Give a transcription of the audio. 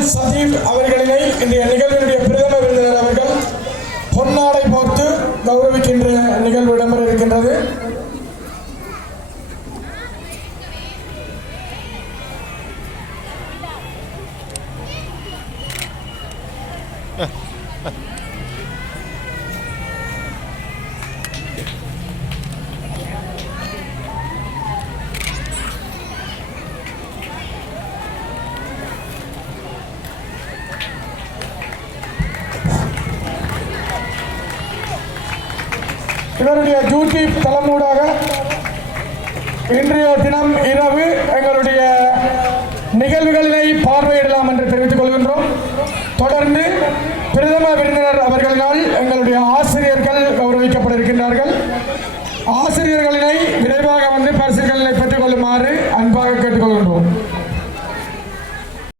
Kernel சதீப் அவர்களினை இன்றைய நிகழ்வினுடைய பிரதம விருந்தினர் அவர்கள் பொன்னாடை போர்த்து கௌரவிக்கின்ற நிகழ்வு இடம்பெற இருக்கின்றது. இவருடைய யூடியூப் தளமூடாக இன்றைய தினம் இரவு எங்களுடைய நிகழ்வுகளை பார்வையிடலாம் என்று தெரிவித்துக் கொள்கின்றோம். தொடர்ந்து பிரதம விருந்தினர் அவர்களினால் எங்களுடைய ஆசிரியர்கள் கௌரவிக்கப்பட இருக்கின்றார்கள். ஆசிரியர்களினை விரைவாக வந்து பரிசுகளை பெற்றுக் கொள்ளுமாறு அன்பாக கேட்டுக்கொள்கின்றோம்.